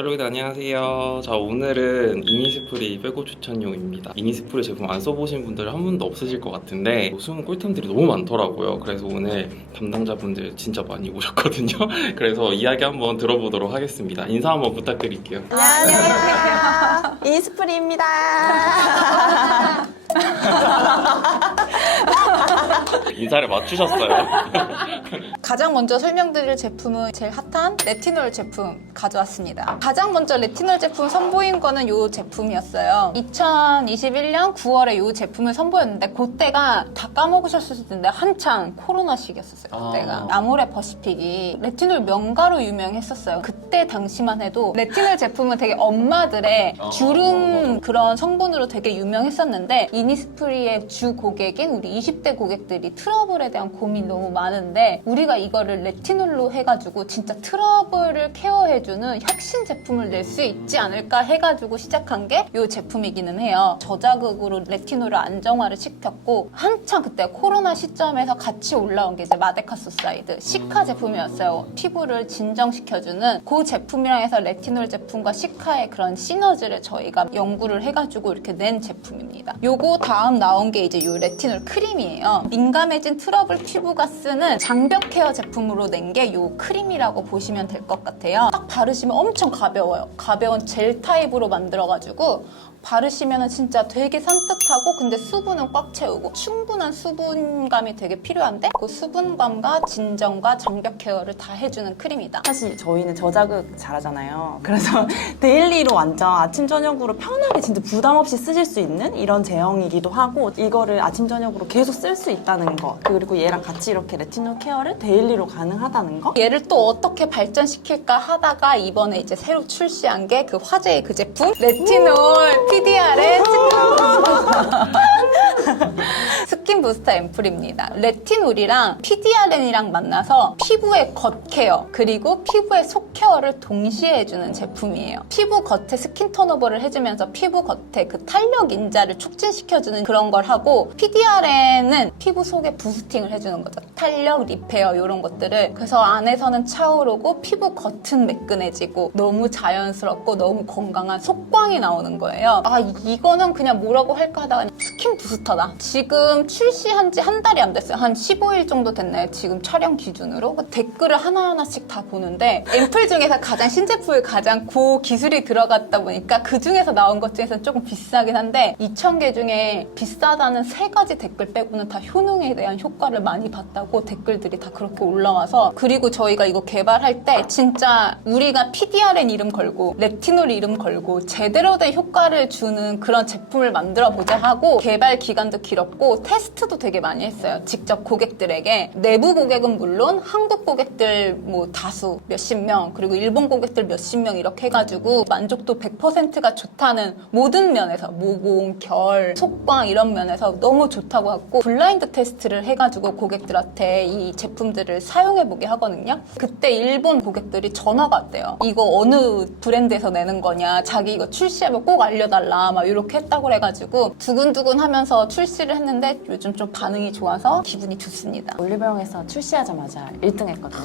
여러분 안녕하세요. 자, 오늘은 이니스프리 백업 추천용입니다. 이니스프리 제품 안 써보신 분들 한 분도 없으실 것 같은데 숨은 꿀템들이 너무 많더라고요. 그래서 오늘 담당자분들 진짜 많이 오셨거든요. 그래서 이야기 한번 들어보도록 하겠습니다. 인사 한번 부탁드릴게요. 안녕하세요. 이니스프리입니다. 인사를 맞추셨어요. 가장 먼저 설명드릴 제품은 제일 핫한 레티놀 제품 가져왔습니다. 가장 먼저 레티놀 제품 선보인 거는 이 제품이었어요. 2021년 9월에 이 제품을 선보였는데 그때가 다 까먹으셨을 텐데 한창 코로나 시기였었어요. 그때가 아모레퍼시픽이 레티놀 명가로 유명했었어요. 그때 당시만 해도 레티놀 제품은 되게 엄마들의 주름 그런 성분으로 되게 유명했었는데 이니스프리의 주 고객인 우리 20대 고객들이 트러블에 대한 고민이 너무 많은데 우리가 이거를 레티놀로 해가지고 진짜 트러블을 케어해주는 혁신 제품을 낼 수 있지 않을까 해가지고 시작한 게 이 제품이기는 해요. 저자극으로 레티놀을 안정화를 시켰고 한창 그때 코로나 시점에서 같이 올라온 게 이제 마데카소사이드 시카 제품이었어요. 피부를 진정시켜주는 그 제품이랑 해서 레티놀 제품과 시카의 그런 시너지를 저희가 연구를 해가지고 이렇게 낸 제품입니다. 요거 다음 나온 게 이제 요 레티놀 크림이에요. 민감해진 트러블 피부가 쓰는 장벽 케어 제품으로 낸 게 요 크림이라고 보시면 될 것 같아요. 딱 바르시면 엄청 가벼워요. 가벼운 젤 타입으로 만들어가지고 바르시면 진짜 되게 산뜻하고 근데 수분은 꽉 채우고 충분한 수분감이 되게 필요한데 그 수분감과 진정과 장벽 케어를 다 해주는 크림이다. 사실 저희는 저자극 잘하잖아요. 그래서 데일리로 완전 아침 저녁으로 편하게 진짜 부담 없이 쓰실 수 있는 이런 제형이기도 하고 이거를 아침 저녁으로 계속 쓸 수 있다는 거 그리고 얘랑 같이 이렇게 레티놀 케어를 데일리로 가능하다는 거 얘를 또 어떻게 발전시킬까 하다가 이번에 이제 새로 출시한 게 그 화제의 그 제품 레티놀 PDR의 스킨 부스터 앰플입니다. 레티놀이랑 PDRN이랑 만나서 피부의 겉 케어 그리고 피부의 속 케어를 동시에 해주는 제품이에요. 피부 겉에 스킨 턴오버를 해주면서 피부 겉에 그 탄력 인자를 촉진시켜주는 그런 걸 하고 PDRN은 피부 속에 부스팅을 해주는 거죠. 탄력, 리페어 이런 것들을 그래서 안에서는 차오르고 피부 겉은 매끈해지고 너무 자연스럽고 너무 건강한 속광이 나오는 거예요. 아 이거는 그냥 뭐라고 할까 하다가 스킨 부스터다. 지금 출시한 지 한 달이 안 됐어요. 한 15일 정도 됐나요? 지금 촬영 기준으로. 댓글을 하나하나씩 다 보는데 앰플 중에서 가장 신제품에 가장 고기술이 들어갔다 보니까 그 중에서 나온 것 중에서 조금 비싸긴 한데 2,000개 중에 비싸다는 3가지 댓글 빼고는 다 효능에 대한 효과를 많이 봤다고 댓글들이 다 그렇게 올라와서 그리고 저희가 이거 개발할 때 진짜 우리가 PDRN 이름 걸고 레티놀 이름 걸고 제대로 된 효과를 주는 그런 제품을 만들어 보자 하고 개발 기간도 길었고 테스트도 되게 많이 했어요. 직접 고객들에게 내부 고객은 물론 한국 고객들 뭐 다수 몇십 명 그리고 일본 고객들 몇십 명 이렇게 해가지고 만족도 100%가 좋다는 모든 면에서 모공, 결, 속광 이런 면에서 너무 좋다고 하고 블라인드 테스트를 해가지고 고객들한테 이 제품들을 사용해보게 하거든요. 그때 일본 고객들이 전화가 왔대요. 이거 어느 브랜드에서 내는 거냐 자기 이거 출시하면 꼭 알려달라 막 이렇게 했다고 해가지고 두근두근 하면서 출시를 했는데 요즘 좀 반응이 좋아서 기분이 좋습니다. 올리브영에서 출시하자마자 1등 했거든요.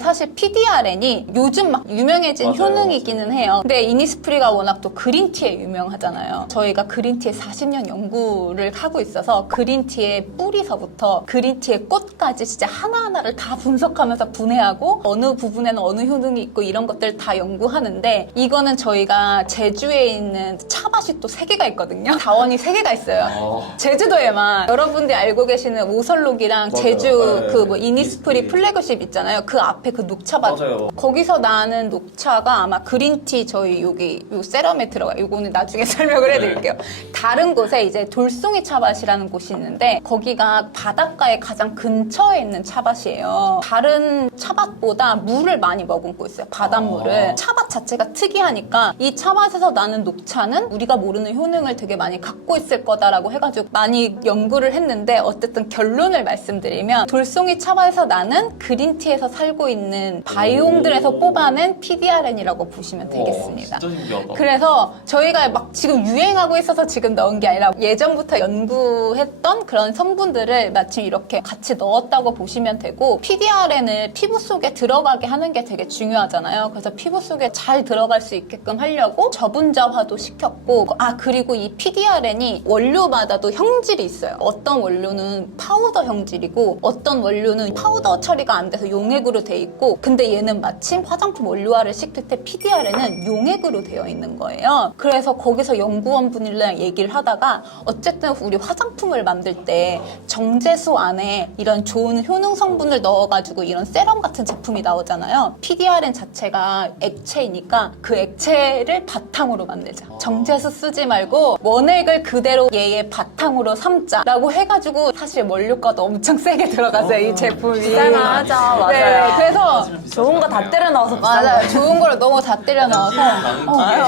사실 PDRN이 요즘 막 유명해진 맞아요, 효능이기는 해요. 근데 이니스프리가 워낙 또 그린티에 유명하잖아요. 저희가 그린티에 40년 연구를 하고 있어서 그린티의 뿌리서부터 그린티의 꽃까지 진짜 하나하나를 다 분석하면서 분해하고 어느 부분에는 어느 효능이 있고 이런 것들 다 연구하는데 이거는 저희가 제주에 있는 차밭이 또 3개가 있거든요. 자원이 3개가 있어요. 제주도에만 여러분들이 알고 계시는 오설록이랑 맞아요. 제주 네, 그 뭐 네. 이니스프리 플래그십 있잖아요. 그 앞에 그 녹차밭 맞아요. 거기서 나는 녹차가 아마 그린티 저희 여기 요 세럼에 들어가요. 요거는 나중에 설명을 해드릴게요. 다른 곳에 이제 돌송이 차밭이라는 곳이 있는데 거기가 바닷가에 가장 근처에 있는 차밭이에요. 다른 차밭보다 물을 많이 머금고 있어요. 바닷물을. 차밭 자체가 특이하니까 이 차밭에서 나는 녹차는 피부에서는 우리가 모르는 효능을 되게 많이 갖고 있을 거다라고 해가지고 많이 연구를 했는데 어쨌든 결론을 말씀드리면 돌송이 차바에서 나는 그린티에서 살고 있는 바이옴들에서 뽑아낸 PDRN이라고 보시면 되겠습니다. 진짜 신기하다. 그래서 저희가 막 지금 유행하고 있어서 지금 넣은 게 아니라 예전부터 연구했던 그런 성분들을 마침 이렇게 같이 넣었다고 보시면 되고 PDRN을 피부 속에 들어가게 하는 게 되게 중요하잖아요. 그래서 피부 속에 잘 들어갈 수 있게끔 하려고 저분자화도 시켰고 그리고 이 PDRN이 원료마다도 형질이 있어요. 어떤 원료는 파우더 형질이고 어떤 원료는 파우더 처리가 안 돼서 용액으로 돼 있고 근데 얘는 마침 화장품 원료화를 시킬 때 PDRN은 용액으로 되어 있는 거예요. 그래서 거기서 연구원분이랑 얘기를 하다가 어쨌든 우리 화장품을 만들 때 정제수 안에 이런 좋은 효능 성분을 넣어가지고 이런 세럼 같은 제품이 나오잖아요. PDRN 자체가 액체이니까 그 액체를 바탕으로 만들자. 정제수 쓰지 말고 원액을 그대로 얘의 바탕으로 삼자라고 해가지고 사실 원료가도 엄청 세게 들어갔어요. 이 제품이. 비쌀만하죠. 맞아요. 네, 그래서 좋은 거 다 때려 넣어서 비싼 맞아요. 거. 좋은 거를 너무 다 때려 넣어서 맞아요.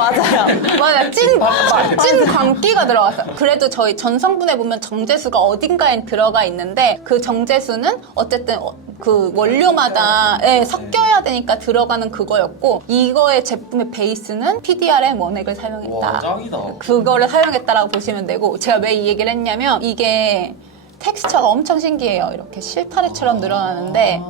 맞아요. 찐 광기가 들어갔어요. 그래도 저희 전성분에 보면 정제수가 어딘가엔 들어가 있는데 그 정제수는 어쨌든 그 원료마다 섞여야 되니까 들어가는 그거였고 이거의 제품의 베이스는 PDRN 원액을 와, 사용했다. 짱이다. 그거를 사용했다라고 보시면 되고 제가 왜 이 얘기를 했냐면 이게 텍스처가 엄청 신기해요. 이렇게 실타래처럼 늘어나는데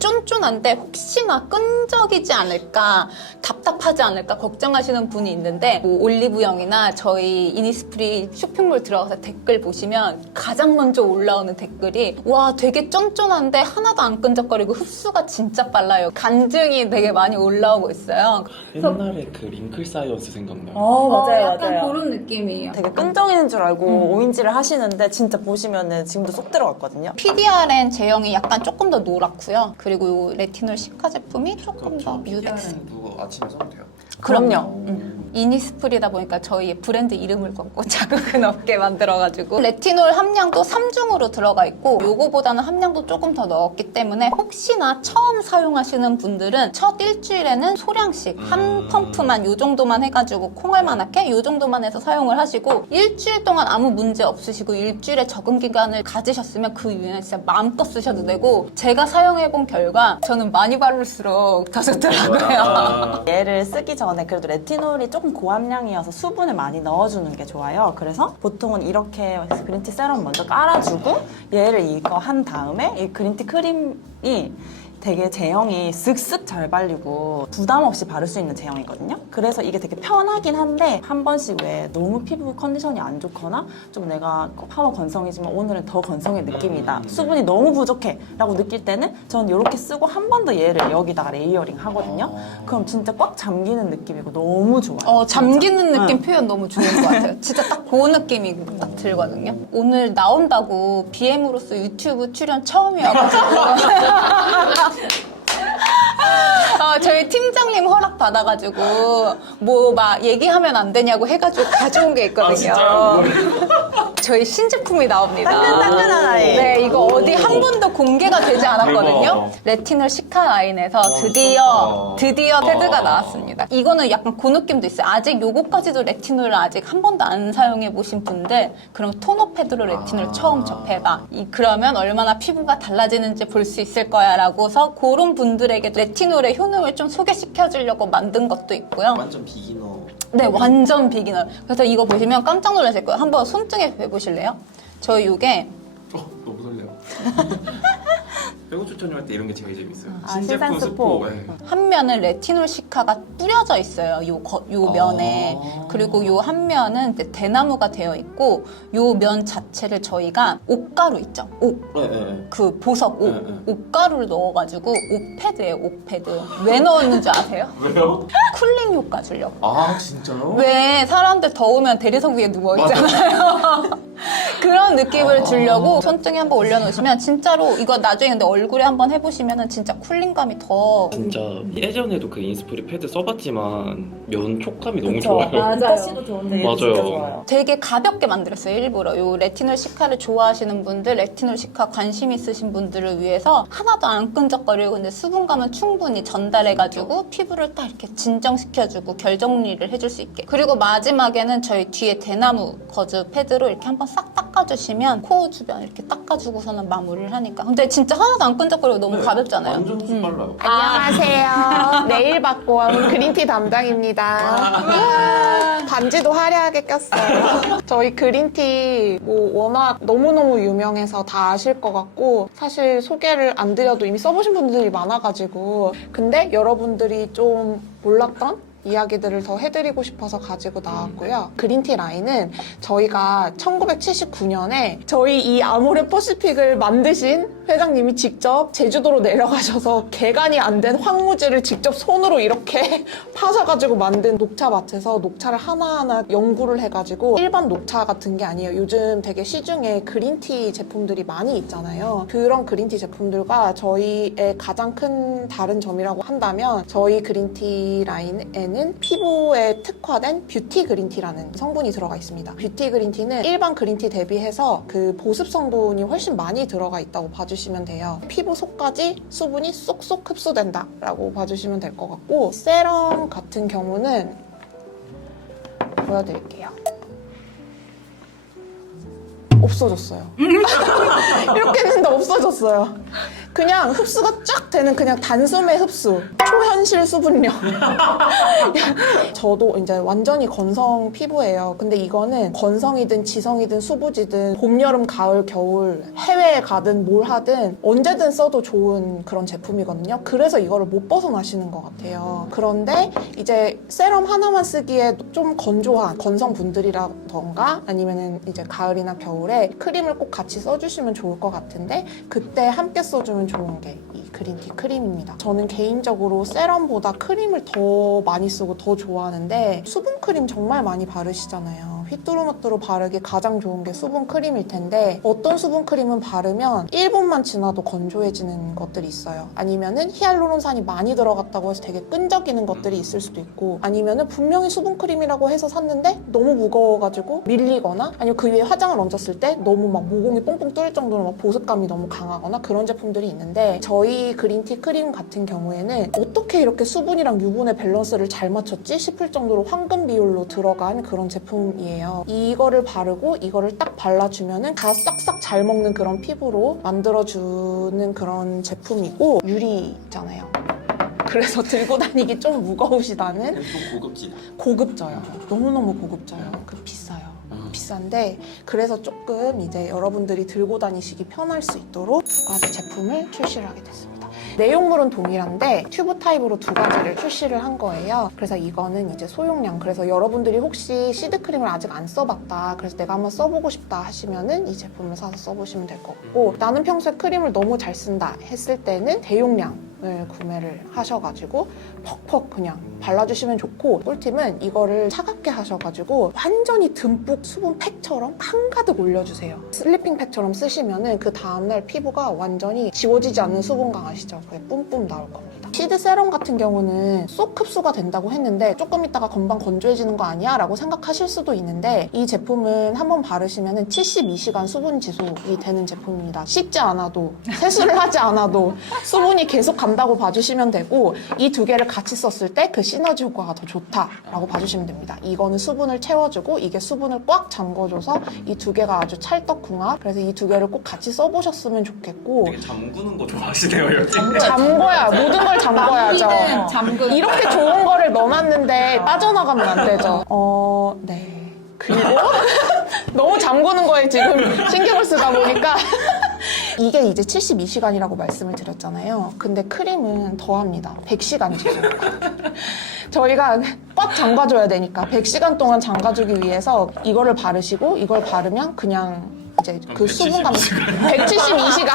쫀쫀한데 혹시나 끈적이지 않을까 답답하지 않을까 걱정하시는 분이 있는데 뭐 올리브영이나 저희 이니스프리 쇼핑몰 들어가서 댓글 보시면 가장 먼저 올라오는 댓글이 와 되게 쫀쫀한데 하나도 안 끈적거리고 흡수가 진짜 빨라요. 간증이 되게 많이 올라오고 있어요. 옛날에 그 링클 사이언스 생각나요. 맞아요, 약간 맞아요. 그런 느낌이에요. 되게 끈적이는 줄 알고 오인지를 하시는데 진짜 보시면은 지금도 쏙 들어갔거든요. PDRN 제형이 약간 조금 더 노랗고요. 그리고 이 레티놀 시카 제품이 조금 더 뮤덱스. PDRN도 아침에 써도 돼요? 그럼요. 이니스프리다 보니까 저희의 브랜드 이름을 걷고 자극은 없게 만들어가지고 레티놀 함량도 3중으로 들어가 있고 요거보다는 함량도 조금 더 넣었기 때문에 혹시나 처음 사용하시는 분들은 첫 일주일에는 소량씩 한 펌프만 요 정도만 해가지고 콩알만하게 요 정도만 해서 사용을 하시고 일주일 동안 아무 문제 없으시고 일주일에 적응 기간을 가지셨으면 그 이후에는 진짜 마음껏 쓰셔도 되고 제가 사용해본 결과 저는 많이 바를수록 더 좋더라고요. 얘를 쓰기 전에 그래도 레티놀이 조금 고함량이어서 수분을 많이 넣어주는 게 좋아요. 그래서 보통은 이렇게 그린티 세럼 먼저 깔아주고 얘를 이거 한 다음에 이 그린티 크림이 되게 제형이 쓱쓱 잘 발리고 부담 없이 바를 수 있는 제형이거든요. 그래서 이게 되게 편하긴 한데 한 번씩 왜 너무 피부 컨디션이 안 좋거나 좀 내가 파워 건성이지만 오늘은 더 건성의 느낌이다. 수분이 너무 부족해 라고 느낄 때는 저는 이렇게 쓰고 한 번 더 얘를 여기다가 레이어링 하거든요. 그럼 진짜 꽉 잠기는 느낌이고 너무 좋아요. 잠기는 진짜. 느낌 표현 너무 좋은 것 같아요. 진짜 딱 그 느낌이 딱 들거든요. 오늘 나온다고 BM으로서 유튜브 출연 처음이어가지고 저희 팀장님 허락 받아가지고 뭐 막 얘기하면 안 되냐고 해가지고 가져온 게 있거든요. 저희 신제품이 나옵니다. 따끈따끈한 아이. 네, 이거 어디 한 번도 공개가 되지 않았거든요. 대박. 레티놀 시카 라인에서 드디어 테드가 나왔습니다. 이거는 약간 그 느낌도 있어요. 아직 요거까지도 레티놀을 아직 한 번도 안 사용해 보신 분들 그럼 토너 패드로 레티놀 처음 접해봐. 그러면 얼마나 피부가 달라지는지 볼 수 있을 거야 라고서 그런 분들에게 레티놀의 효능을 좀 소개시켜 주려고 만든 것도 있고요. 완전 비기너. 네, 완전 비기너. 그래서 이거 보시면 깜짝 놀라실 거예요. 한번 손등에 해보실래요? 저희 이게 너무 설레요. 배우 추천을 할 때 이런 게 제일 재밌어요. 신상 스포. 네. 한 면은 레티놀 시카가 뿌려져 있어요. 요 면에. 그리고 요 한 면은 이제 대나무가 되어 있고 요 면 자체를 저희가 옥가루 있죠. 네. 그 보석 네. 옥가루를 넣어가지고 옥패드예요. 옥패드. 왜 넣었는지 아세요? 왜요? 쿨링 효과 주려고. 아 진짜요? 왜 사람들 더우면 대리석 위에 누워 있잖아요. 그런 느낌을 주려고 손등에 한번 올려놓으시면 진짜로 이거 나중에 근데 얼굴에 한번 해보시면 진짜 쿨링감이 더 진짜 예전에도 그 이니스프리 패드 써봤지만 면 촉감이 너무 그쵸. 좋아요. 빈터씨도 좋은데 얘도 맞아요. 진짜 좋아요. 되게 가볍게 만들었어요. 일부러 요 레티놀 시카를 좋아하시는 분들, 레티놀 시카 관심 있으신 분들을 위해서 하나도 안 끈적거리고 근데 수분감은 충분히 전달해가지고 피부를 딱 이렇게 진정시켜주고 결 정리를 해줄 수 있게. 그리고 마지막에는 저희 뒤에 대나무 거즈 패드로 이렇게 한번 싹 닦아주시면 코 주변 이렇게 닦아주고서는 마무리를 하니까. 근데 진짜 하나도 안 끈적거리고 너무 가볍잖아요. 완전 흡수 빨라요. 안녕하세요. 네일 받고 온 그린티 담당입니다. 반지도 화려하게 꼈어요. 저희 그린티 뭐 워낙 너무너무 유명해서 다 아실 것 같고 사실 소개를 안 드려도 이미 써보신 분들이 많아가지고 근데 여러분들이 좀 몰랐던 이야기들을 더 해드리고 싶어서 가지고 나왔고요. 그린티 라인은 저희가 1979년에 저희 이 아모레 퍼시픽을 만드신 회장님이 직접 제주도로 내려가셔서 개간이 안 된 황무지를 직접 손으로 이렇게 파셔가지고 만든 녹차밭에서 녹차를 하나하나 연구를 해가지고 일반 녹차 같은 게 아니에요. 요즘 되게 시중에 그린티 제품들이 많이 있잖아요. 그런 그린티 제품들과 저희의 가장 큰 다른 점이라고 한다면 저희 그린티 라인에는 피부에 특화된 뷰티 그린티라는 성분이 들어가 있습니다. 뷰티 그린티는 일반 그린티 대비해서 그 보습 성분이 훨씬 많이 들어가 있다고 봐주시면 돼요. 피부 속까지 수분이 쏙쏙 흡수된다라고 봐주시면 될 것 같고 세럼 같은 경우는 보여드릴게요. 없어졌어요. 이렇게 했는데 없어졌어요. 그냥 흡수가 쫙 되는 그냥 단숨의 흡수. 초현실 수분력. 저도 이제 완전히 건성 피부예요. 근데 이거는 건성이든 지성이든 수부지든 봄, 여름, 가을, 겨울 해외에 가든 뭘 하든 언제든 써도 좋은 그런 제품이거든요. 그래서 이거를 못 벗어나시는 것 같아요. 그런데 이제 세럼 하나만 쓰기에 좀 건조한 건성분들이라던가 아니면은 이제 가을이나 겨울에 크림을 꼭 같이 써주시면 좋을 것 같은데 그때 함께 써주면 좋은 게 이 그린티 크림입니다. 저는 개인적으로 세럼보다 크림을 더 많이 쓰고 더 좋아하는데 수분 크림 정말 많이 바르시잖아요. 휘뚜루마뚜루 바르기 가장 좋은 게 수분 크림일 텐데 어떤 수분 크림은 바르면 1분만 지나도 건조해지는 것들이 있어요. 아니면은 히알루론산이 많이 들어갔다고 해서 되게 끈적이는 것들이 있을 수도 있고 아니면은 분명히 수분 크림이라고 해서 샀는데 너무 무거워가지고 밀리거나 아니면 그 위에 화장을 얹었을 때 너무 막 모공이 뽕뽕 뚫릴 정도로 막 보습감이 너무 강하거나 그런 제품들이 있는데 저희 그린티 크림 같은 경우에는 어떻게 이렇게 수분이랑 유분의 밸런스를 잘 맞췄지 싶을 정도로 황금 비율로 들어간 그런 제품이에요. 이거를 바르고 이거를 딱 발라주면은 다 싹싹 잘 먹는 그런 피부로 만들어주는 그런 제품이고 유리잖아요. 그래서 들고 다니기 좀 무거우시다는 좀 고급지다. 고급져요. 너무너무 고급져요. 비싸요. 비싼데 그래서 조금 이제 여러분들이 들고 다니시기 편할 수 있도록 두 가지 제품을 출시를 하게 됐습니다. 내용물은 동일한데 튜브 타입으로 두 가지를 출시를 한 거예요. 그래서 이거는 이제 소용량. 그래서 여러분들이 혹시 시드크림을 아직 안 써봤다. 그래서 내가 한번 써보고 싶다 하시면은 이 제품을 사서 써보시면 될 것 같고 나는 평소에 크림을 너무 잘 쓴다 했을 때는 대용량을 구매를 하셔가지고 퍽퍽 그냥 발라주시면 좋고 꿀팁은 이거를 차갑게 하셔가지고 완전히 듬뿍 수분 팩처럼 한가득 올려주세요. 슬리핑 팩처럼 쓰시면은 그 다음날 피부가 완전히 지워지지 않는 수분감 아시죠? 그게 뿜뿜 나올 겁니다. 시드 세럼 같은 경우는 쏙 흡수가 된다고 했는데 조금 있다가 금방 건조해지는 거 아니야? 라고 생각하실 수도 있는데 이 제품은 한번 바르시면은 72시간 수분 지속이 되는 제품입니다. 씻지 않아도 세수를 하지 않아도 수분이 계속 간다고 봐주시면 되고 이 두 개를 같이 썼을 때 그 시너지 효과가 더 좋다라고 봐주시면 됩니다. 이거는 수분을 채워주고 이게 수분을 꽉 잠궈줘서 이 두 개가 아주 찰떡궁합. 그래서 이 두 개를 꼭 같이 써보셨으면 좋겠고 되게 잠그는 거 좋아하시네요, 여기. 잠궈야 모든 걸 잠궈야죠. 잠금. 이렇게 좋은 거를 넣어놨는데 빠져나가면 안 되죠. 네. 그리고 너무 잠그는 거에 지금 신경을 쓰다 보니까 이게 이제 72시간이라고 말씀을 드렸잖아요. 근데 크림은 더합니다. 100시간 지속. 저희가 꽉 잠가줘야 되니까 100시간 동안 잠가주기 위해서 이거를 바르시고 이걸 바르면 그냥 이제 그 수분감 172시간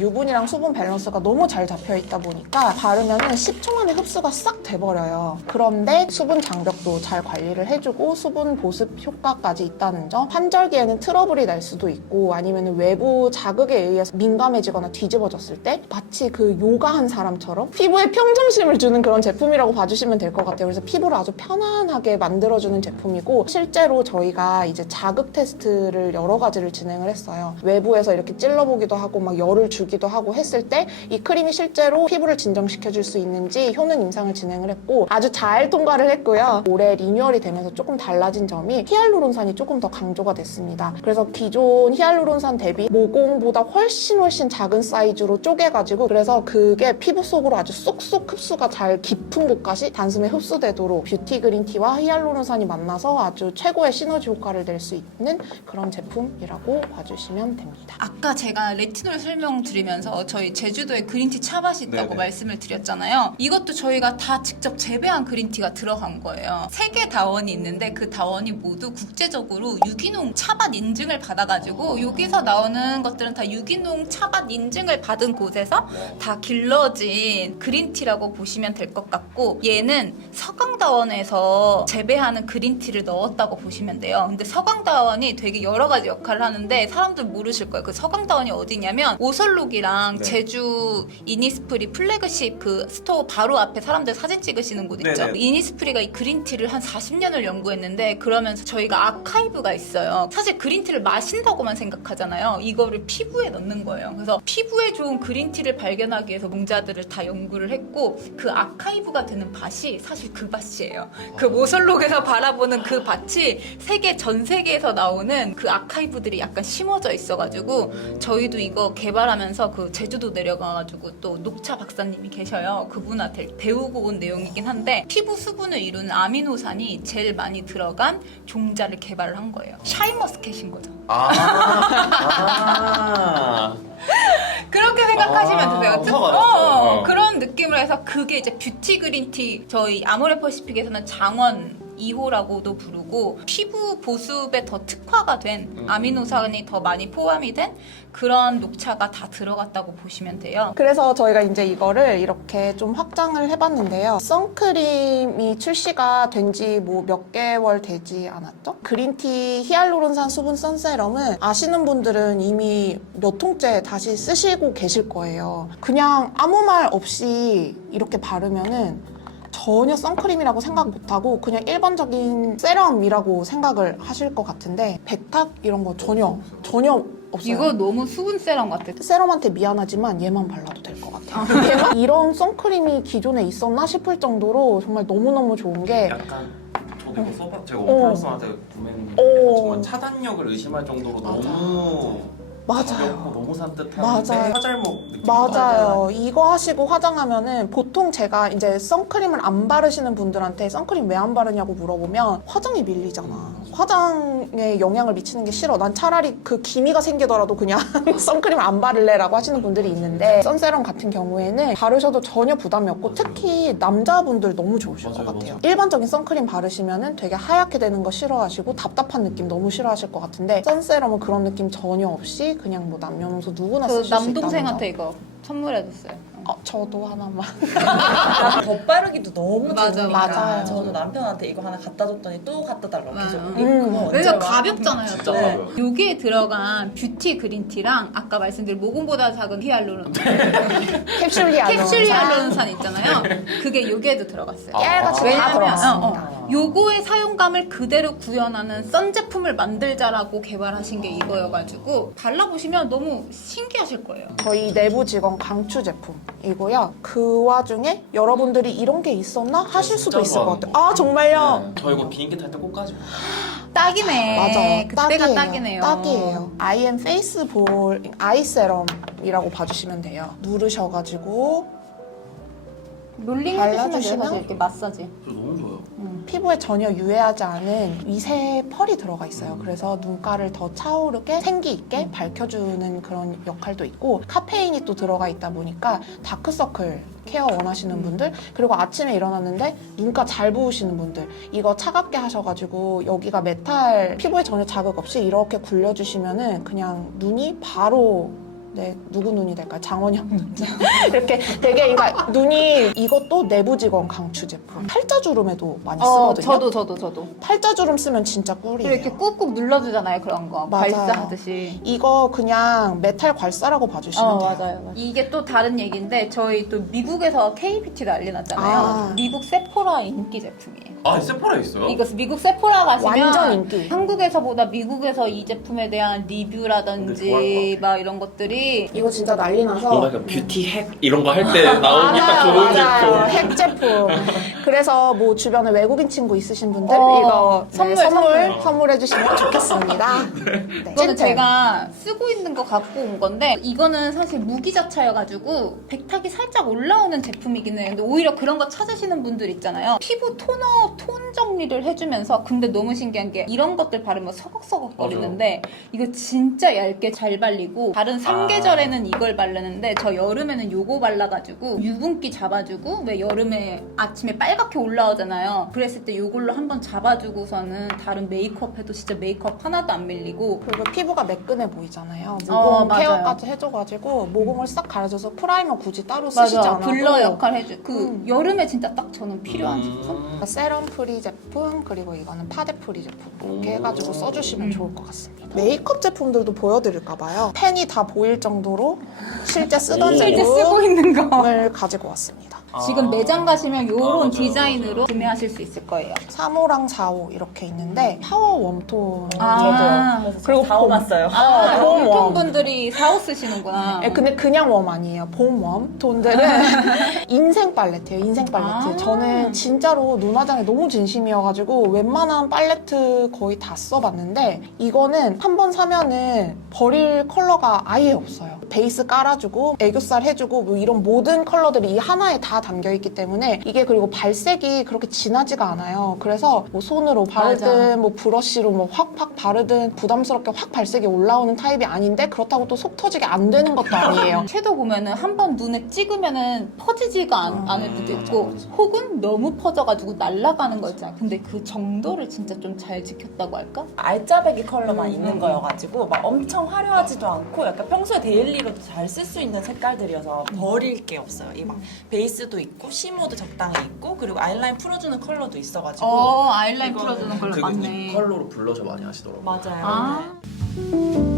유분이랑 수분 밸런스가 너무 잘 잡혀 있다 보니까 바르면은 10초 만에 흡수가 싹 돼버려요. 그런데 수분 장벽도 잘 관리를 해주고 수분 보습 효과까지 있다는 점. 환절기에는 트러블이 날 수도 있고 아니면 외부 자극에 의해서 민감해지거나 뒤집어졌을 때 마치 그 요가한 사람처럼 피부에 평정심을 주는 그런 제품이라고 봐주시면 될 것 같아요. 그래서 피부를 아주 편안하게 만들어주는 제품이고 실제로 저희가 이제 자극 테스트를 여러 가지를 진행을 했어요. 외부에서 이렇게 찔러보기도 하고 막 열을 주기도 하고 했을 때 이 크림이 실제로 피부를 진정시켜줄 수 있는지 효능 임상을 진행을 했고 아주 잘 통과를 했고요. 올해 리뉴얼이 되면서 조금 달라진 점이 히알루론산이 조금 더 강조가 됐습니다. 그래서 기존 히알루론산 대비 모공보다 훨씬 작은 사이즈로 쪼개가지고 그래서 그게 피부 속으로 아주 쏙쏙 흡수가 잘 깊은 곳까지 단숨에 흡수되도록 뷰티 그린티와 히알루론산이 만나서 아주 최고의 시너지 효과를 낼 수 있는 그런 제품이라고 봐주시면 됩니다. 아까 제가 레티놀 설명드리면서 저희 제주도에 그린티 차밭이 있다고 네네. 말씀을 드렸잖아요. 이것도 저희가 다 직접 재배한 그린티가 들어간 거예요. 3개 다원이 있는데 그 다원이 모두 국제적으로 유기농 차밭 인증을 받아가지고 여기서 나오는 것들은 다 유기농 차밭 인증을 받은 곳에서 다 길러진 그린티라고 보시면 될 것 같고 얘는 서강다원에서 재배하는 그린티를 넣었다고 보시면 돼요. 근데 서강다원이 되게 여러 가지 역할을 하는데 사람들 모르실 거예요. 그 서강다원이 어디냐면 오설록이랑 네. 제주 이니스프리 플래그십 그 스토어 바로 앞에 사람들 사진 찍으시는 곳 있죠. 네네. 이니스프리가 이 그린티를 한 40년을 연구했는데 그러면서 저희가 아카이브가 있어요. 사실 그린티를 마신다고만 생각하잖아요. 이거를 피부에 넣는 거예요. 그래서 피부에 좋은 그린티를 발견하기 위해서 농자들을 다 연구를 했고 그 아카이브가 되는 밭이 사실 그 밭이에요. 그 오설록에서 바라보는 그 밭이 전 세계에서 나오는 그 아카이브들이 약간 심어져 있어가지고 저희도 이거 개발하면서 그 제주도 내려가가지고 또 녹차 박사님이 계셔요. 그분한테 배우고 온 내용이긴 한데 피부 수분을 이루는 아미노산이 제일 많이 들어간 종자를 개발을 한 거예요. 샤인머스켓인 거죠. 그렇게 생각하시면 되세요. 화가 났어. 그런 느낌으로 해서 그게 이제 뷰티 그린티 저희 아모레퍼시픽에서는 장원 2호라고도 부르고 피부 보습에 더 특화가 된 아미노산이 더 많이 포함이 된 그런 녹차가 다 들어갔다고 보시면 돼요. 그래서 저희가 이제 이거를 이렇게 좀 확장을 해봤는데요. 선크림이 출시가 된 지 뭐 몇 개월 되지 않았죠? 그린티 히알루론산 수분 선세럼은 아시는 분들은 이미 몇 통째 다시 쓰시고 계실 거예요. 그냥 아무 말 없이 이렇게 바르면은 전혀 선크림이라고 생각 못하고 그냥 일반적인 세럼이라고 생각을 하실 것 같은데 백탁 이런 거 전혀 없어요. 이거 너무 수분 세럼 같아. 세럼한테 미안하지만 얘만 발라도 될 것 같아요. 이런 선크림이 기존에 있었나 싶을 정도로 정말 너무너무 좋은 게 약간 저도 이거 써봐 제가 원플러스한테 구매했는데 정말 차단력을 의심할 정도로 너무 가볍고 맞아요. 너무 산뜻한데 맞아요. 화잘먹 느낌. 맞아요. 이거 하시고 화장하면은 보통 제가 이제 선크림을 안 바르시는 분들한테 선크림 왜 안 바르냐고 물어보면 화장이 밀리잖아. 화장에 영향을 미치는 게 싫어. 난 차라리 그 기미가 생기더라도 그냥 선크림 안 바를래라고 하시는 분들이 있는데 선세럼 같은 경우에는 바르셔도 전혀 부담이 없고 특히 남자분들 너무 좋으실 것 맞아요, 같아요. 맞아요. 일반적인 선크림 바르시면은 되게 하얗게 되는 거 싫어하시고 답답한 느낌 너무 싫어하실 것 같은데 선세럼은 그런 느낌 전혀 없이 그냥 뭐 남녀노소 누구나 쓸 수 있다는 남동생한테 점. 이거 선물해줬어요. 저도 하나만. 덧바르기도 너무 맞아, 좋으니까 맞아요. 저도 남편한테 이거 하나 갖다 줬더니 또 갖다 달라고 계속 맞아요. 그거 언제 왜냐면 와? 가볍잖아요. 진짜 또. 가벼워요. 여기에 들어간 뷰티 그린티랑 아까 말씀드린 모공보다 작은 히알루론 캡슐 히알루론산. 캡슐 히알루론산 있잖아요. 그게 여기에도 들어갔어요. 깨알같이 다 왜냐면 들어갔습니다. 요거의 사용감을 그대로 구현하는 선 제품을 만들자라고 개발하신 게 이거여가지고 발라보시면 너무 신기하실 거예요. 저희 내부 직원 강추 제품이고요. 그 와중에 여러분들이 이런 게 있었나 하실 수도 있을 것 같아요. 아 정말요? 네, 저 이거 비행기 탈 때 꼭 가지고 딱이네. 맞아요. 그때가 딱이네요. 딱이에요. 아이엠 페이스 볼 아이 세럼이라고 봐주시면 돼요. 누르셔가지고 롤링 해주시면 돼요. 발라주시면? 사실 이렇게 마사지. 저 너무 좋아요. 피부에 전혀 유해하지 않은 미세 펄이 들어가 있어요. 그래서 눈가를 더 차오르게 생기 있게 밝혀주는 그런 역할도 있고 카페인이 또 들어가 있다 보니까 다크서클 케어 원하시는 분들 그리고 아침에 일어났는데 눈가 잘 부으시는 분들 이거 차갑게 하셔가지고 여기가 메탈 피부에 전혀 자극 없이 이렇게 굴려주시면은 그냥 눈이 바로 네, 누구 눈이 될까요? 장원영 눈. 이렇게 되게 그러니까 눈이 이것도 내부직원 강추 제품. 팔자주름에도 많이 쓰거든요. 저도. 팔자주름 쓰면 진짜 꿀이에요. 그리고 이렇게 꾹꾹 눌러주잖아요, 그런 거. 맞아요. 발사하듯이. 이거 그냥 메탈 괄사라고 봐주시면 돼요. 맞아요. 이게 또 다른 얘기인데 저희 또 미국에서 KBT 난리 났잖아요. 아. 미국 세포라 인기 제품이에요. 아, 세포라 있어요? 이거 미국 세포라 가시면 완전 인기. 한국에서보다 미국에서 이 제품에 대한 리뷰라든지 막 이런 것들이 이거 진짜 난리 나서 뭔가 약간 뷰티 핵 이런 거 할 때 나오기 딱 좋은 맞아요. 제품. 핵 제품. 그래서 뭐 주변에 외국인 친구 있으신 분들 어, 이거 선물. 선물해 주시면 좋겠습니다. 네. 이거는 찐템. 제가 쓰고 있는 거 갖고 온 건데 이거는 사실 무기자차여가지고 백탁이 살짝 올라오는 제품이긴 해요. 근데 오히려 그런 거 찾으시는 분들 있잖아요. 피부 토너 톤 정리를 해주면서 근데 너무 신기한 게 이런 것들 바르면 서걱서걱 거리는데 이거 진짜 얇게 잘 발리고 다른 삼계절에는 이걸 바르는데 저 여름에는 요거 발라가지고 유분기 잡아주고 왜 여름에 아침에 빨갛게 올라오잖아요. 그랬을 때 요걸로 한번 잡아주고서는 다른 메이크업 해도 진짜 메이크업 하나도 안 밀리고 그리고 피부가 매끈해 보이잖아요. 모공 맞아요. 케어까지 해줘가지고 모공을 싹 가려줘서 프라이머 굳이 따로 쓰시지 맞아 않아도 블러 역할 해주 여름에 진짜 딱 저는 필요한 제품. 세럼 프리 제품 그리고 이거는 파데 프리 제품 이렇게 해가지고 써주시면 좋을 것 같습니다. 메이크업 제품들도 보여드릴까봐요. 펜이 다 보일 정도로 실제 쓰던 실제 쓰고 있는 거. 제품을 가지고 왔습니다. 지금 매장 가시면 요런 맞아요, 디자인으로 구매하실 수 있을 거예요. 3호랑 4호 이렇게 있는데 파워 웜톤 그리고 다 오갔어요. 봄 보통 웜. 분들이 4호 쓰시는구나. 네, 근데 그냥 웜 아니에요. 봄 웜 톤들은 인생 팔레트예요. 인생 팔레트. 저는 진짜로 눈화장에 너무 진심이어가지고 웬만한 팔레트 거의 다 써봤는데 이거는 한 번 사면은 버릴 컬러가 아예 없어요. 베이스 깔아주고 애교살 해주고 뭐 이런 모든 컬러들이 이 하나에 다 담겨있기 때문에 이게 그리고 발색이 그렇게 진하지가 않아요. 그래서 뭐 손으로 바르든 맞아. 뭐 브러쉬로 뭐 확확 바르든 부담스럽게 확 발색이 올라오는 타입이 아닌데 그렇다고 또 속 터지게 안 되는 것도 아니에요. 섀도우 보면은 한 번 눈에 찍으면은 퍼지지가 않을 때도 있고 혹은 너무 퍼져가지고 날아가는 거 있잖아요. 근데 그 정도를 진짜 좀 잘 지켰다고 할까? 알짜배기 컬러만 있는 거여가지고 막 엄청 화려하지도 않고 약간 평소에 데일리로도 잘 쓸 수 있는 색깔들이어서 버릴 게 없어요. 이 막 베이스도 있고 쉬머도 적당히 있고 그리고 아이라인 풀어주는 컬러도 있어가지고 아이라인 풀어주는 걸로 맞네. 이 컬러로 블러셔 많이 하시더라고요. 맞아요. 아.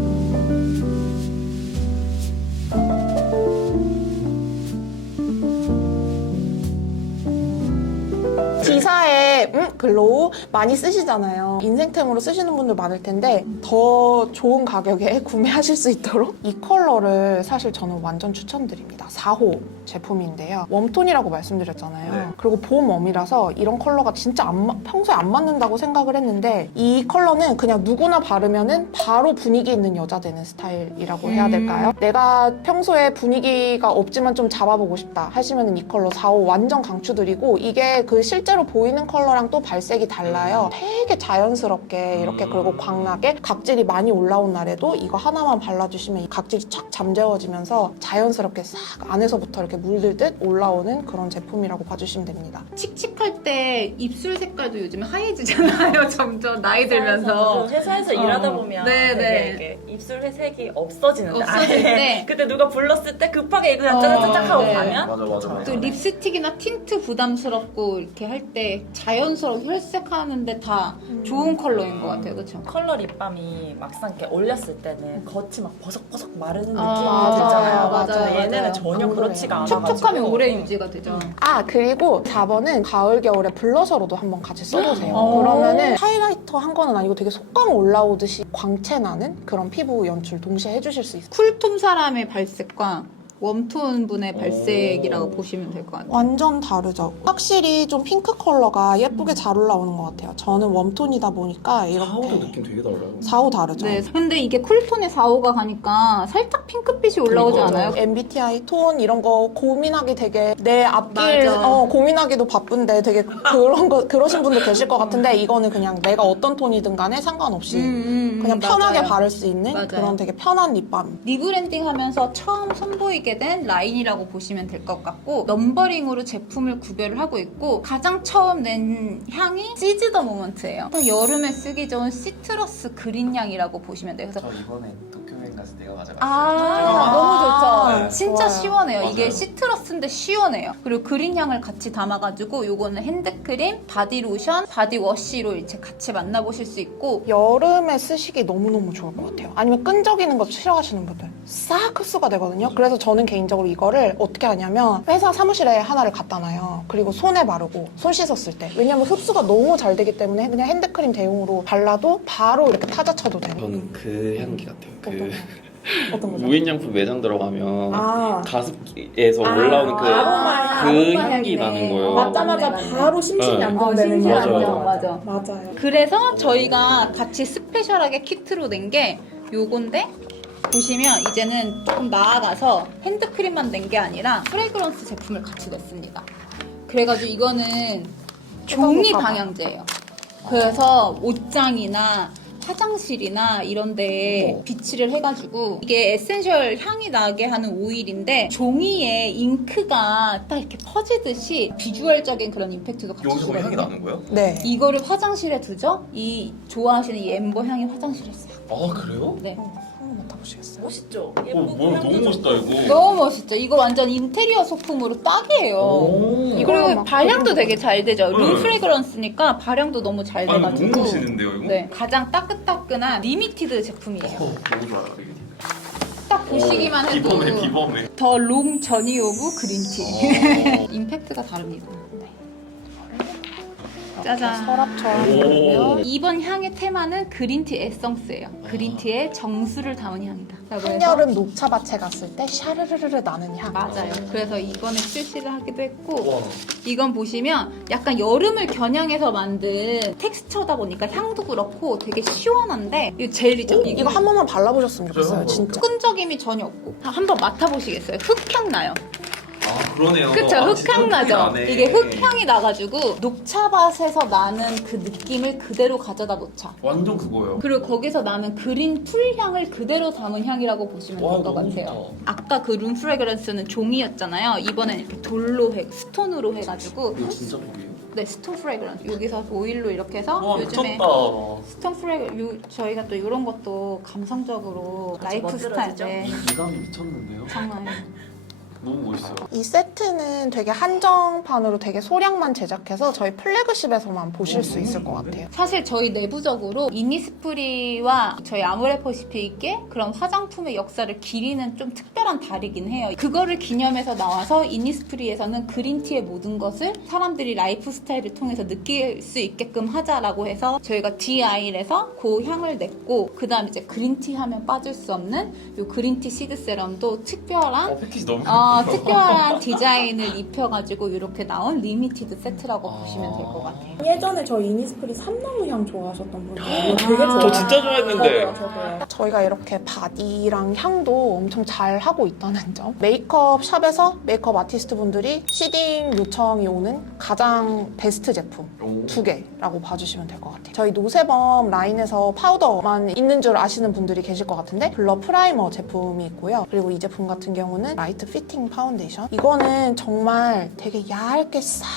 기사에 글로우 많이 쓰시잖아요. 인생템으로 쓰시는 분들 많을 텐데 더 좋은 가격에 구매하실 수 있도록 이 컬러를 사실 저는 완전 추천드립니다. 4호 제품인데요. 웜톤이라고 말씀드렸잖아요. 네. 그리고 봄 웜이라서 이런 컬러가 진짜 평소에 안 맞는다고 생각을 했는데 이 컬러는 그냥 누구나 바르면은 바로 분위기 있는 여자 되는 스타일이라고 해야 될까요? 내가 평소에 분위기가 없지만 좀 잡아보고 싶다 하시면은 이 컬러 4호 완전 강추드리고 이게 그 실제로 보이는 컬러랑 또 발색이 달라요. 되게 자연스럽게 이렇게 그리고 광나게 각질이 많이 올라온 날에도 이거 하나만 발라주시면 이 각질이 촥 잠재워지면서 자연스럽게 싹 안에서부터 이렇게 물들듯 올라오는 그런 제품이라고 봐주시면 됩니다. 칙칙할 때 입술 색깔도 요즘 하얘지잖아요. 점점 나이 들면서. 회사에서 일하다 보면 네네. 되게 이렇게 입술 회색이 없어지는데 없어질 때. 그때 누가 불렀을 때 급하게 그냥 짜자자작 하고 네. 가면 맞아. 또 립스틱이나 틴트 부담스럽고 이렇게 할 때 자연스럽게 혈색하는데 다 좋은 컬러인 것 같아요. 그렇죠? 컬러 립밤이 막상 이렇게 올렸을 때는 겉이 막 버석버석 마르는 느낌이 맞아요. 들잖아요. 맞아요. 근데 얘네는 맞아요. 전혀 안 그렇지가 그래요. 않아가지고 촉촉함이 오래 유지가 되죠. 아 그리고 4번은 가을 겨울에 블러셔로도 한번 같이 써보세요. 오. 그러면은 하이라이터 한 거는 아니고 되게 속감 올라오듯이 광채 나는 그런 피부 연출 동시에 해주실 수 있어요. 쿨톤 사람의 발색과 웜톤 분의 발색이라고 보시면 될 것 같아요. 완전 다르죠. 확실히 좀 핑크 컬러가 예쁘게 잘 올라오는 것 같아요. 저는 웜톤이다 보니까 샤워도 이렇게 느낌 되게 달라요. 4호 다르죠. 네, 근데 이게 쿨톤에 4호가 가니까 살짝 핑크빛이 올라오지 그러니까요. 않아요? MBTI 톤 이런 거 고민하기 되게 내 앞길 맞아. 고민하기도 바쁜데 되게 그러신 분도 계실 것 같은데 이거는 그냥 내가 어떤 톤이든 간에 상관없이 그냥 편하게 맞아요. 바를 수 있는 맞아요. 그런 되게 편한 립밤. 리브랜딩 하면서 처음 선보이게 된 라인이라고 보시면 될 것 같고 넘버링으로 제품을 구별을 하고 있고 가장 처음 낸 향이 시즈 더 모먼트예요. 여름에 쓰기 좋은 시트러스 그린 향이라고 보시면 돼요. 그래서 저 이번에 도쿄에 갔을 때 내가 가져갔어요. 너무 좋죠. 네. 진짜 좋아요. 시원해요. 이게 맞아요. 시트러스인데 시원해요. 그리고 그린 향을 같이 담아가지고 요거는 핸드크림, 바디로션, 바디워시로 이제 같이 만나보실 수 있고 여름에 쓰시기 너무너무 좋을 것 같아요. 아니면 끈적이는 거 싫어하시는 분들 싹 흡수가 되거든요. 그래서 저는 개인적으로 이거를 어떻게 하냐면 회사 사무실에 하나를 갖다 놔요. 그리고 손에 바르고 손 씻었을 때. 왜냐면 흡수가 너무 잘 되기 때문에 그냥 핸드크림 대용으로 발라도 바로 이렇게 타자쳐도 되는. 저는 그 향기 같아요. 그 어떤 거죠? 무인양품 매장 들어가면 아, 가습기에서 올라오는 그 아로마 향기 향이네. 나는 거예요. 맞자마자 맞네. 바로 심신이 네. 안정되는 심신 맞아요. 안정, 맞아. 맞아요. 그래서 저희가 같이 스페셜하게 키트로 낸 게 요건데 보시면 이제는 조금 나아가서 핸드크림만 낸 게 아니라 프레그런스 제품을 같이 냈습니다. 그래가지고 이거는 종이 방향제예요. 그래서 옷장이나 화장실이나 이런 데에 비치를 해가지고 이게 에센셜 향이 나게 하는 오일인데 종이에 잉크가 딱 이렇게 퍼지듯이 비주얼적인 그런 임팩트도 같이 여기서 주거든요. 향이 나는 거예요? 네. 이거를 화장실에 두죠? 이 좋아하시는 이 엠버 향이 화장실에 싹. 아 그래요? 네. 한번 맡아보시겠어요? 멋있죠? 뭐야 너무 멋있다 이거. 너무 멋있죠? 이거 완전 인테리어 소품으로 딱이에요. 오. 그리고 막 발향도 그런 되게 잘 되죠. 룸 네. 프레그런스니까 발향도 너무 잘 아니 돼가지고. 너무 멋있는데요 이거? 네, 가장 따끈따끈한 리미티드 제품이에요. 너무 좋아요 이게. 딱 보시기만 해도 비범해 비범해. 더 롱 저니 오브 그린티. 임팩트가 다릅니다. 짜잔. 서랍처럼 오. 있고요. 이번 향의 테마는 그린티 에센스예요. 그린티의 정수를 담은 향이다. 그래서 한여름 녹차밭에 갔을 때 샤르르르르 나는 향. 맞아요. 그래서 이번에 출시를 하기도 했고 와. 이건 보시면 약간 여름을 겨냥해서 만든 텍스처다 보니까 향도 그렇고 되게 시원한데 이거 젤이죠. 이거 한 번만 발라보셨으면 좋겠어요, 진짜요? 진짜. 끈적임이 전혀 없고 한번 맡아보시겠어요? 흙향 나요. 아 그러네요. 그쵸? 아, 진짜 흙향 나죠? 나네. 이게 흙향이 나가지고 녹차밭에서 나는 그 느낌을 그대로 가져다 놓자. 완전 그거예요. 그리고 거기서 나는 그린 풀향을 그대로 담은 향이라고 보시면 될 것 너무 같아요. 좋다. 아까 그 룸 프레그런스는 종이였잖아요. 이번엔 이렇게 돌로 스톤으로 해가지고 이거 진짜 독이에요. 네, 스톤 프레그런스. 여기서 오일로 이렇게 해서 와 요즘에 미쳤다. 스톤 프레그 저희가 또 이런 것도 감성적으로 라이프 멋들어지죠? 스타일에 미감이 미쳤는데요? 장난 너무 멋있어요. 이 세트는 되게 한정판으로 되게 소량만 제작해서 저희 플래그십에서만 보실 수 있을 것 같아요. 사실 저희 내부적으로 이니스프리와 저희 아모레퍼시픽의 그런 화장품의 역사를 기리는 좀 특별한 달이긴 해요. 그거를 기념해서 나와서 이니스프리에서는 그린티의 모든 것을 사람들이 라이프 스타일을 통해서 느낄 수 있게끔 하자라고 해서 저희가 DI에서 그 향을 냈고 그 다음 이제 그린티 하면 빠질 수 없는 이 그린티 시드 세럼도 특별한 패키지 너무 특별한 디자인을 입혀가지고 이렇게 나온 리미티드 세트라고 보시면 될 것 같아요. 예전에 저 이니스프리 삼나무 향 좋아하셨던 분들 이거 되게 좋아해요. 저 진짜 좋아했는데. 저도요. 저희가 이렇게 바디랑 향도 엄청 잘 하고 있다는 점. 메이크업 샵에서 메이크업 아티스트 분들이 시딩 요청이 오는 가장 베스트 제품 오. 2개라고 봐주시면 될 것 같아요. 저희 노세범 라인에서 파우더만 있는 줄 아시는 분들이 계실 것 같은데 블러 프라이머 제품이 있고요. 그리고 이 제품 같은 경우는 라이트 피팅 파운데이션. 이거는 정말 되게 얇게 싹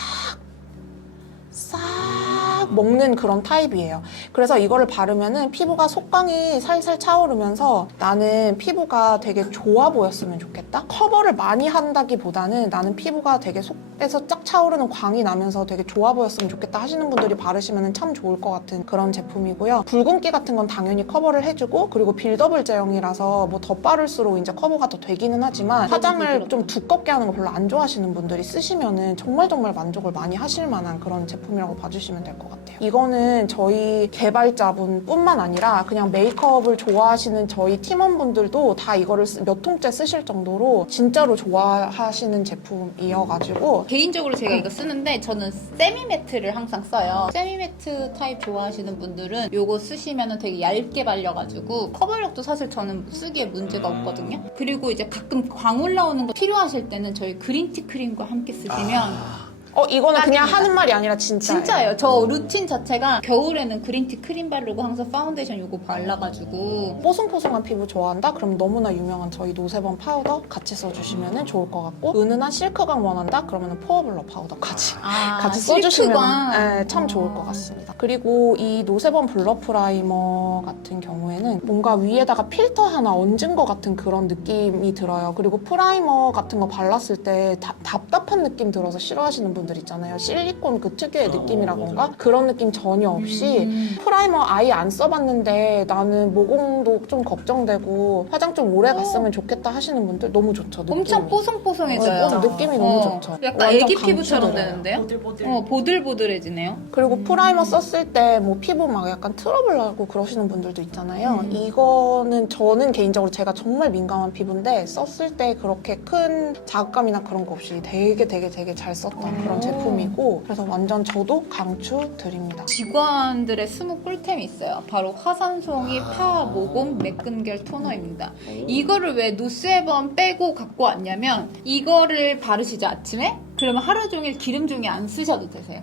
먹는 그런 타입이에요. 그래서 이거를 바르면은 피부가 속광이 살살 차오르면서 나는 피부가 되게 좋아 보였으면 좋겠다. 커버를 많이 한다기보다는 나는 피부가 되게 속에서 쫙 차오르는 광이 나면서 되게 좋아 보였으면 좋겠다 하시는 분들이 바르시면 참 좋을 것 같은 그런 제품이고요. 붉은기 같은 건 당연히 커버를 해주고 그리고 빌더블 제형이라서 뭐 더 바를수록 이제 커버가 더 되기는 하지만 화장을 좀 두껍게 하는 거 별로 안 좋아하시는 분들이 쓰시면은 정말 만족을 많이 하실 만한 그런 제품이라고 봐주시면 될 것 같아요. 이거는 저희 개발자분뿐만 아니라 그냥 메이크업을 좋아하시는 저희 팀원분들도 다 이거를 몇 통째 쓰실 정도로 진짜로 좋아하시는 제품이어가지고 개인적으로 제가 이거 쓰는데 저는 세미매트를 항상 써요. 세미매트 타입 좋아하시는 분들은 이거 쓰시면 되게 얇게 발려가지고 커버력도 사실 저는 쓰기에 문제가 없거든요. 그리고 이제 가끔 광 올라오는 거 필요하실 때는 저희 그린티 크림과 함께 쓰시면 이거는 그냥 딱입니다. 하는 말이 아니라 진짜예요. 진짜예요. 저 루틴 자체가 겨울에는 그린티 크림 바르고 항상 파운데이션 요거 발라가지고 뽀송뽀송한 피부 좋아한다? 그럼 너무나 유명한 저희 노세범 파우더 같이 써주시면 좋을 것 같고, 은은한 실크감 원한다? 그러면 포어블러 파우더까지 같이 써주시면 네, 참 좋을 것 같습니다. 그리고 이 노세범 블러 프라이머 같은 경우에는 뭔가 위에다가 필터 하나 얹은 것 같은 그런 느낌이 들어요. 그리고 프라이머 같은 거 발랐을 때 답답한 느낌 들어서 싫어하시는 분들 있잖아요. 실리콘 그 특유의 느낌이라던가 그런 느낌 전혀 없이 프라이머 아예 안 써봤는데 나는 모공도 좀 걱정되고 화장 좀 오래 갔으면 좋겠다 하시는 분들 너무 좋죠. 느낌이. 엄청 뽀송뽀송해져요. 느낌이 너무 좋죠. 약간 완전 애기 피부처럼 강추드려요. 되는데요? 보들보들. 보들보들해지네요. 그리고 프라이머 썼을 때 뭐 피부 막 약간 트러블 나고 그러시는 분들도 있잖아요. 이거는 저는 개인적으로 제가 정말 민감한 피부인데 썼을 때 그렇게 큰 자극감이나 그런 거 없이 되게 잘 썼던 그런 제품이고, 그래서 완전 저도 강추드립니다. 직원들의 스무 꿀템이 있어요. 바로 화산송이 파 모공 매끈결 토너입니다. 이거를 왜 노스에번 빼고 갖고 왔냐면 이거를 바르시죠 아침에? 그러면 하루 종일 기름 종이 안 쓰셔도 되세요.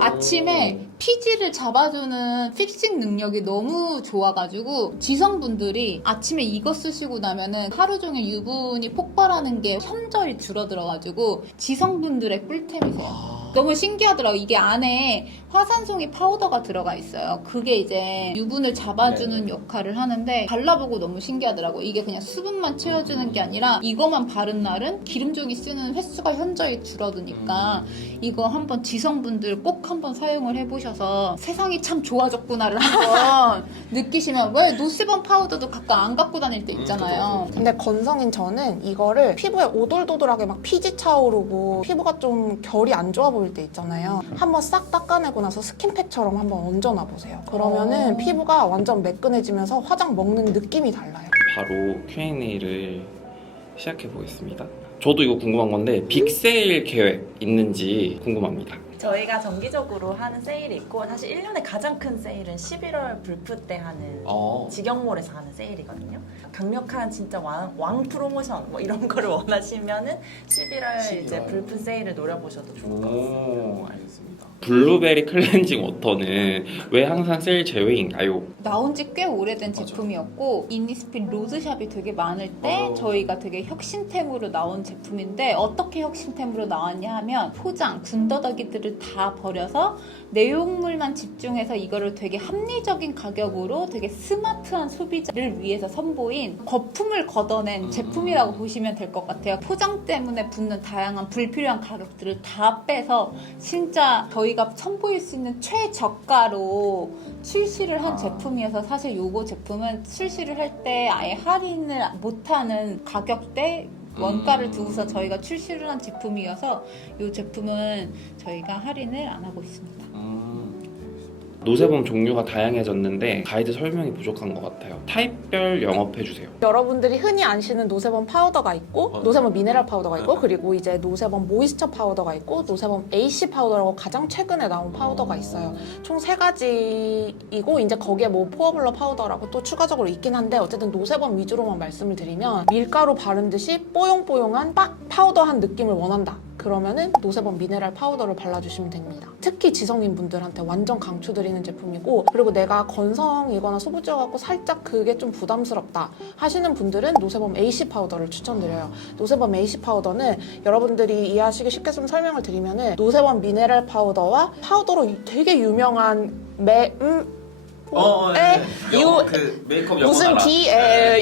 아침에 피지를 잡아주는 픽싱 능력이 너무 좋아가지고 지성분들이 아침에 이거 쓰시고 나면은 하루 종일 유분이 폭발하는 게 현저히 줄어들어가지고 지성분들의 꿀템이세요. 너무 신기하더라고요. 이게 안에 화산송이 파우더가 들어가 있어요. 그게 이제 유분을 잡아주는 역할을 하는데 발라보고 너무 신기하더라고요. 이게 그냥 수분만 채워주는 게 아니라 이거만 바른 날은 기름종이 쓰는 횟수가 현저히 줄어드니까 이거 한번 지성분들 꼭 한번 사용을 해보셔서 세상이 참 좋아졌구나를 한번 느끼시면, 왜 노스번 파우더도 가끔 안 갖고 다닐 때 있잖아요. 근데 건성인 저는 이거를 피부에 오돌도돌하게 막 피지 차오르고 피부가 좀 결이 안 좋아 보일 때 있잖아요. 한번 싹 닦아내고 나서 스킨팩처럼 한번 얹어놔 보세요. 그러면은 피부가 완전 매끈해지면서 화장 먹는 느낌이 달라요. 바로 Q&A를 시작해 보겠습니다. 저도 이거 궁금한 건데 빅세일 계획 있는지 궁금합니다. 저희가 정기적으로 하는 세일이 있고, 사실 1년에 가장 큰 세일은 11월 불프 때 하는 직영몰에서 하는 세일이거든요. 강력한 진짜 왕 프로모션 뭐 이런 거를 원하시면은 11월 이제 불프 세일을 노려보셔도 좋을 것 같습니다. 알겠습니다. 블루베리 클렌징 워터는 왜 항상 세일 제외인가요? 나온 지 꽤 오래된 제품이었고 이니스프리 로드샵이 되게 많을 때 저희가 되게 혁신템으로 나온 제품인데, 어떻게 혁신템으로 나왔냐 하면 포장, 군더더기들을 다 버려서 내용물만 집중해서 이거를 되게 합리적인 가격으로 되게 스마트한 소비자를 위해서 선보인 거품을 걷어낸 제품이라고 보시면 될 것 같아요. 포장 때문에 붙는 다양한 불필요한 가격들을 다 빼서 진짜 저희가 선보일 수 있는 최저가로 출시를 한 제품이어서, 사실 요거 제품은 출시를 할 때 아예 할인을 못하는 가격대 원가를 두고서 저희가 출시를 한 제품이어서 이 제품은 저희가 할인을 안 하고 있습니다. 노세범 종류가 다양해졌는데 가이드 설명이 부족한 것 같아요. 타입별 영업해주세요. 여러분들이 흔히 아시는 노세범 파우더가 있고, 노세범 미네랄 파우더가 있고, 그리고 이제 노세범 모이스처 파우더가 있고, 노세범 AC 파우더라고 가장 최근에 나온 파우더가 있어요. 총 3가지이고, 이제 거기에 뭐 포어블러 파우더라고 또 추가적으로 있긴 한데, 어쨌든 노세범 위주로만 말씀을 드리면 밀가루 바른 듯이 뽀용뽀용한 파우더한 느낌을 원한다. 그러면은 노세범 미네랄 파우더를 발라주시면 됩니다. 특히 지성인 분들한테 완전 강추드리는 제품이고, 그리고 내가 건성이거나 소부지여갖고 살짝 그게 좀 부담스럽다 하시는 분들은 노세범 AC 파우더를 추천드려요. 노세범 AC 파우더는 여러분들이 이해하시기 쉽게 좀 설명을 드리면은 노세범 미네랄 파우더와 파우더로 되게 유명한 그 메이크업 무슨 D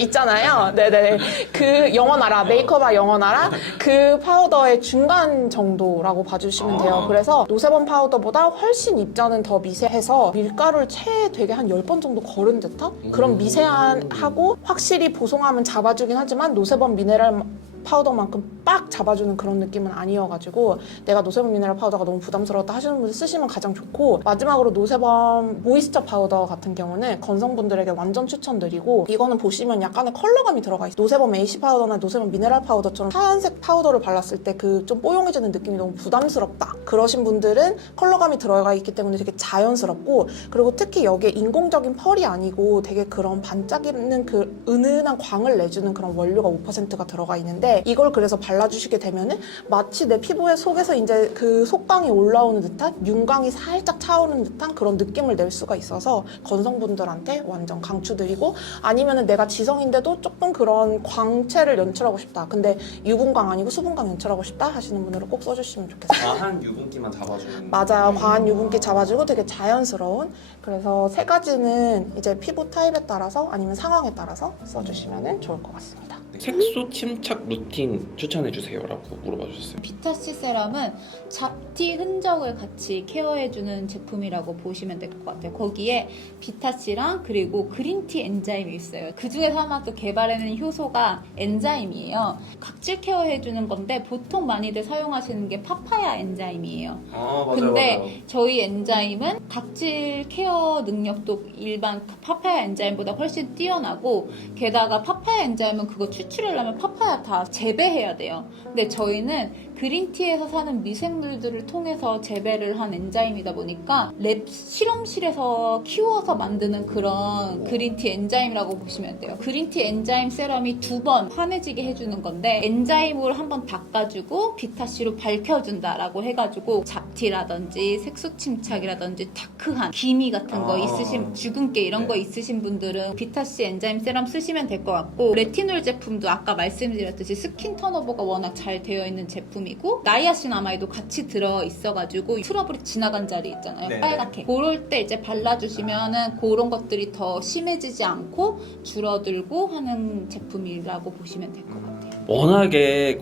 있잖아요. 네네. 그 영원하라, 메이크업아 영원하라, 그 파우더의 중간 정도라고 봐주시면 돼요. 그래서 노세범 파우더보다 훨씬 입자는 더 미세해서 밀가루를 되게 한 10번 정도 거른 듯한 그런 미세하고 확실히 보송함은 잡아주긴 하지만 노세범 미네랄 파우더만큼 빡 잡아주는 그런 느낌은 아니어가지고 내가 노세범 미네랄 파우더가 너무 부담스러웠다 하시는 분들 쓰시면 가장 좋고, 마지막으로 노세범 모이스처 파우더 같은 경우는 건성분들에게 완전 추천드리고, 이거는 보시면 약간의 컬러감이 들어가 있어요. 노세범 AC 파우더나 노세범 미네랄 파우더처럼 하얀색 파우더를 발랐을 때 그 좀 뽀용해지는 느낌이 너무 부담스럽다 그러신 분들은 컬러감이 들어가 있기 때문에 되게 자연스럽고, 그리고 특히 여기에 인공적인 펄이 아니고 되게 그런 반짝이는 그 은은한 광을 내주는 그런 원료가 5%가 들어가 있는데, 있는데 이걸 그래서 발라주시게 되면은 마치 내 피부의 속에서 이제 그 속광이 올라오는 듯한 윤광이 살짝 차오르는 듯한 그런 느낌을 낼 수가 있어서 건성분들한테 완전 강추드리고, 아니면은 내가 지성인데도 조금 그런 광채를 연출하고 싶다. 근데 유분광 아니고 수분광 연출하고 싶다 하시는 분들은 꼭 써주시면 좋겠어요. 과한 유분기만 잡아주는. 맞아요. 과한 유분기 잡아주고 되게 자연스러운. 그래서 세 가지는 이제 피부 타입에 따라서 아니면 상황에 따라서 써주시면 좋을 것 같습니다. 색소 침착 루틴 추천해주세요라고 물어봐 주셨어요. 비타C 세럼은 잡티 흔적을 같이 케어해주는 제품이라고 보시면 될 것 같아요. 거기에 비타C랑 그리고 그린티 엔자임이 있어요. 그 중에서 아마 또 개발해낸 효소가 엔자임이에요. 각질 케어해주는 건데 보통 많이들 사용하시는 게 파파야 엔자임이에요. 아 근데 저희 엔자임은 각질 케어 능력도 일반 파파야 엔자임보다 훨씬 뛰어나고, 게다가 파파야 엔자임은 그거 추출하려면 파파야 다 재배해야 돼요. 근데 저희는 그린티에서 사는 미생물들을 통해서 재배를 한 엔자임이다 보니까 랩 실험실에서 키워서 만드는 그런 그린티 엔자임이라고 보시면 돼요. 그린티 엔자임 세럼이 2번 환해지게 해주는 건데, 엔자임으로 한번 닦아주고 비타C로 밝혀준다라고 해가지고 잡티라든지 색소 침착이라든지 다크한 기미 같은 거 있으신, 주근깨 이런 거 있으신 분들은 비타C 엔자임 세럼 쓰시면 될 것 같고, 레티놀 제품도 아까 말씀드렸듯이 스킨 턴오버가 워낙 잘 되어 있는 제품이고, 나이아신아마이도 같이 들어있어가지고 트러블이 지나간 자리 있잖아요. 네네. 빨갛게. 그럴 때 이제 발라주시면은 그런 것들이 더 심해지지 않고 줄어들고 하는 제품이라고 보시면 될 것 같아요. 워낙에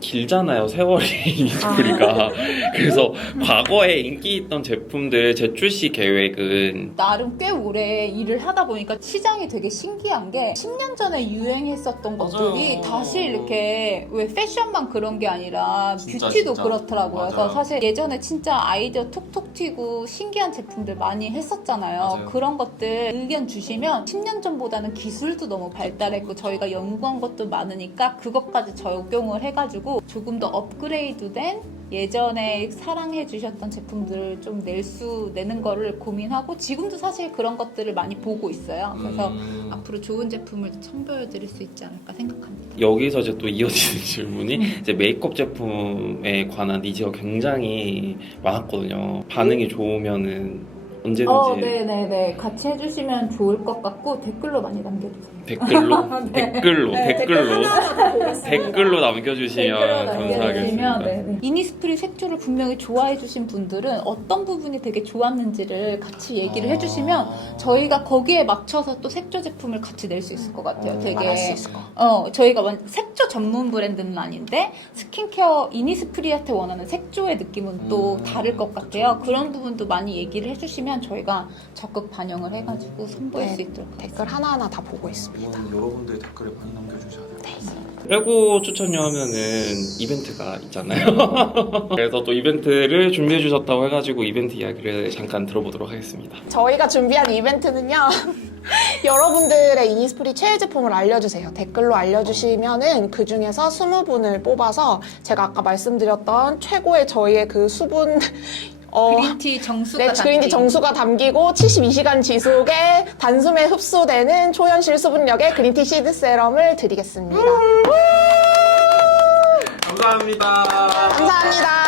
길잖아요, 세월이 이니스프리가. 그래서 과거에 인기 있던 제품들 재출시 계획은 나름 꽤 오래 일을 하다 보니까 시장이 되게 신기한 게 10년 전에 유행했었던 것들이 맞아요. 다시 이렇게, 왜 패션만 그런 게 아니라 진짜, 뷰티도 진짜. 그렇더라고요. 맞아요. 그래서 사실 예전에 진짜 아이디어 톡톡 튀고 신기한 제품들 많이 했었잖아요. 맞아요. 그런 것들 의견 주시면 10년 전보다는 기술도 너무 발달했고 저희가 연구한 것도 많으니까 그것까지 적용을 해가지고 조금 더 업그레이드된 예전에 사랑해 주셨던 제품들을 좀 내는 거를 고민하고, 지금도 사실 그런 것들을 많이 보고 있어요. 그래서 앞으로 좋은 제품을 선보여 드릴 수 있지 않을까 생각합니다. 여기서 이제 또 이어지는 질문이 이제 메이크업 제품에 관한 니즈가 굉장히 많았거든요. 반응이 좋으면은 언제든지 네네네. 같이 해주시면 좋을 것 같고, 댓글로 많이 남겨주세요. 댓글로 네, 댓글로 남겨주시면 감사하겠습니다. 네. 이니스프리 색조를 분명히 좋아해주신 분들은 어떤 부분이 되게 좋았는지를 같이 얘기를 해주시면 저희가 거기에 맞춰서 또 색조 제품을 같이 낼 수 있을 것 같아요. 되게 말할 수 있을 것 같아요. 저희가 색조 전문 브랜드는 아닌데 스킨케어 이니스프리한테 원하는 색조의 느낌은 또 다를 것 같아요. 그런 부분도 많이 얘기를 해주시면 저희가 적극 반영을 해가지고 선보일 수 있도록 댓글 하나하나 다 보고 있습니다. 여러분들의 댓글을 많이 남겨주셔야 돼요. 빼고 추천료 하면은 이벤트가 있잖아요. 그래서 또 이벤트를 준비해 주셨다고 해가지고 이벤트 이야기를 잠깐 들어보도록 하겠습니다. 저희가 준비한 이벤트는요. 여러분들의 이니스프리 최애 제품을 알려주세요. 댓글로 알려주시면은 그 중에서 20분을 뽑아서 제가 아까 말씀드렸던 최고의 저희의 그 수분 그린티 정수가 그린티 정수가 담기고 72시간 지속의 단숨에 흡수되는 초현실 수분력의 그린티 시드 세럼을 드리겠습니다. 감사합니다. 감사합니다.